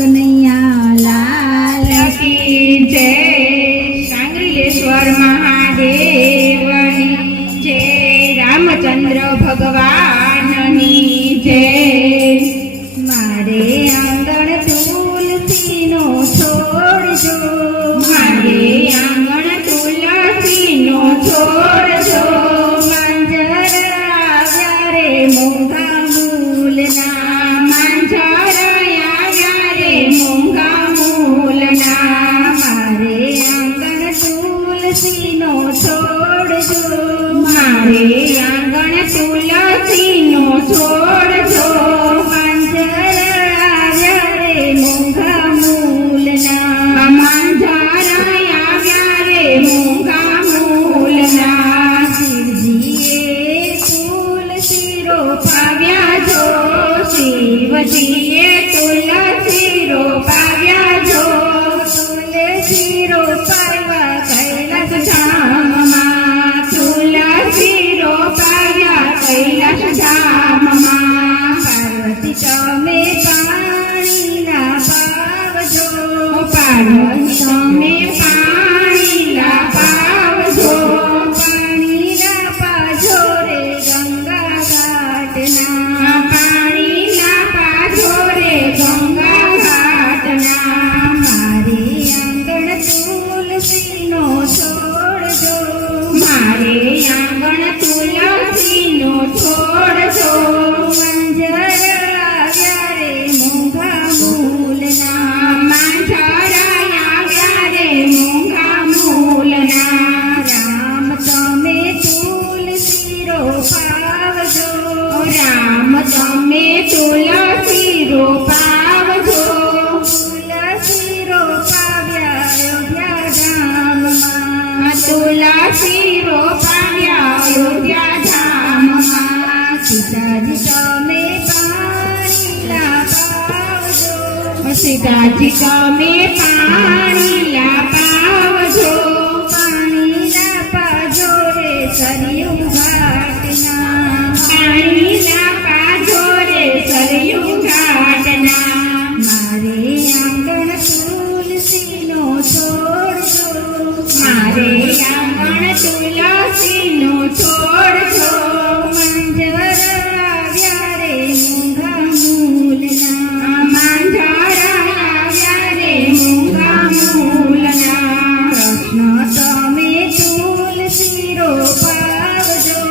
કનૈયા લાલ કી જય. સાંગરીલેશ્વર મહાદેવની જય. રામચંદ્ર ભગવાનની જય. મારે આંગણ તુલસીનો છોડ જો, મારે આંગણ તુલસીનો છોડ જો. માંજર આવ્યા રે મોંઘા મૂલના, માંજર આવ્યા રે મોંઘા મૂલના. મારે આંગણ તુલસીનો છોડ જો, મારે આંગણ તુલસીનો છોડ જો. માંજર આવ્યા રે મોંઘા મૂલના, માંજર આવ્યા રે મોંઘા મૂલના. શિવજીએ તુલસી રોપાવ્યા જો, શિવજીએ તુલસી રોપાવ્યા જો. તુલસી રોપાવ્યા કૈલાસ ધામમાં તુલસી રોપાવ્યા કૈલાસ ધામમાં. પાર્વતી તમે પાણીના પાવજો, પાર્વતી તમે પાણીના પાવજો. પાણીના પાજો રે ગંગા ઘાટના, પાણીના પાજો રે ગંગા ઘાટના. મારે આંગણ તુલસીનો છોડ જો, મારે આંગણ તુલસીનો છોડ જો. મંજર આવ્યા રે મોંઘા મૂલના, માંજર આવ્યા રે મોંઘા મૂલના. રામ તમે તુલસી રોપાવજો, રામ તમે તુલસી રોપાવજો. તુલસી રોપાવ્યા અયોધ્યા ધામમાં, તુલસી રોપાવ્યા અયોધ્યા ધામમાં. સીતાજી તમે પાણીના પાવજો, સીતાજી તમે પાણીના પાવજો. પાણીના પાજો રે સરયુ ઘાટના, પાણીના પાજો રે સરયુ ઘાટના. મારે આંગણ તુલસીનો છોડ જો, મારે આંગણ તુલસીનો છોડ જો. મંજર આવ્યા રે મોંઘા મૂલના, માંજર આવ્યા રે મોંઘા મૂલના. કૃષ્ણ તમે તુલસી રોપાવજો,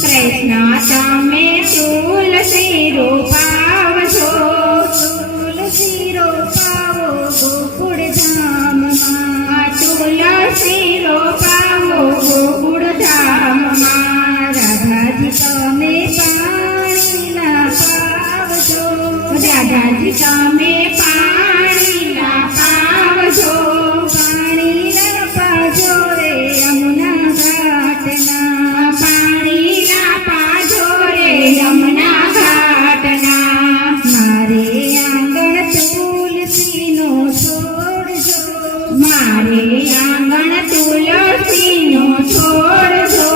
કૃષ્ણ તમે તુલસી રોપાવજો. તુલસી રોપાવો ગોકુળ ધામમાં, તુલસી રોપાવો ગોકુળ ધામમાં. રાધાજી તમે પાણીના પાવજો, રાધાજી તમે પાણીના પાવજો. પાણીના પાજો રે યમુના ઘાટના, પાણીના પાજો રે યમુના ઘાટના. મારે આંગણ તુલસીનો છોડ જો, મારે આંગણ તુલસીનો છોડ જો.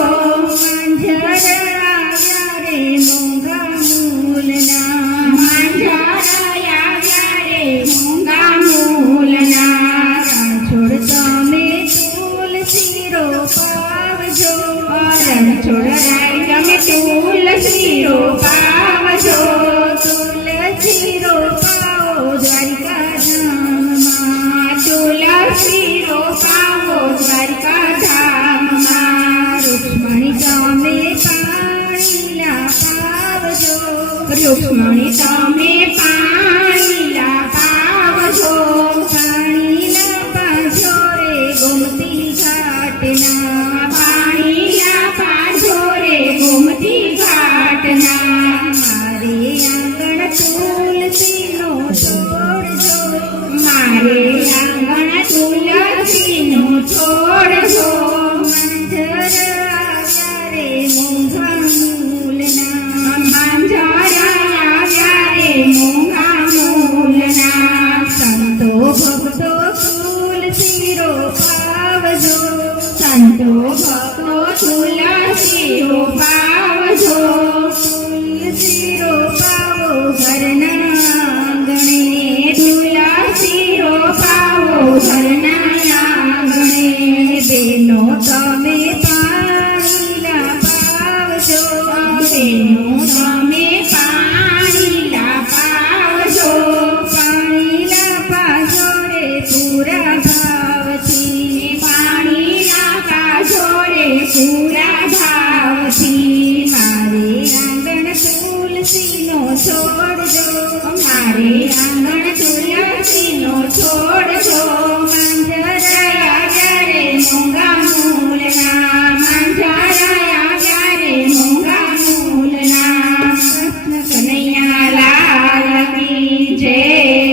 મંજર આવ્યા રે મોંઘા મૂલના, માંજર આવ્યા રે મોંઘા મૂલના. રણછોડ તમે તુલસી રોપાવજો, રણછોડ રાય તમે તુલસી રોપાવજો. તુલસી રોપાવો દ્વારિકા ધામમાં, તુલસી રોપાવો દ્વારકા ધામમાં. રૂક્ષ્મણી તમે પાણીના પાવજો, રૂક્ષ્મણી તમે પાણીના પાવજો. પાણીના પાજો રે ગોમતી ઘાટના, પાણીના પાજો રે ગોમતી ઘાટના. મારે આંગણ તુલસીનો છોડ જો, મારે આંગણ તુલસીનો છોડ જો. મંજર આવ્યા રે મોંઘા મૂલના, માંજર આવ્યા રે મોંઘા મૂલના. સંતો ભક્તો તુલસી રોપાવજો, સંતો ભક્તો તુલસી રોપાવજો. તુલસી રોપાવો ઘરના આંગણે, ઘરના આંગણે બેનો તમે પાણીલા પાવજો બેનો તમે પાણીલા પાવજો પાણીલા પાજો રે પૂરા ભાવથી પાણીલા પાજો રે પૂરા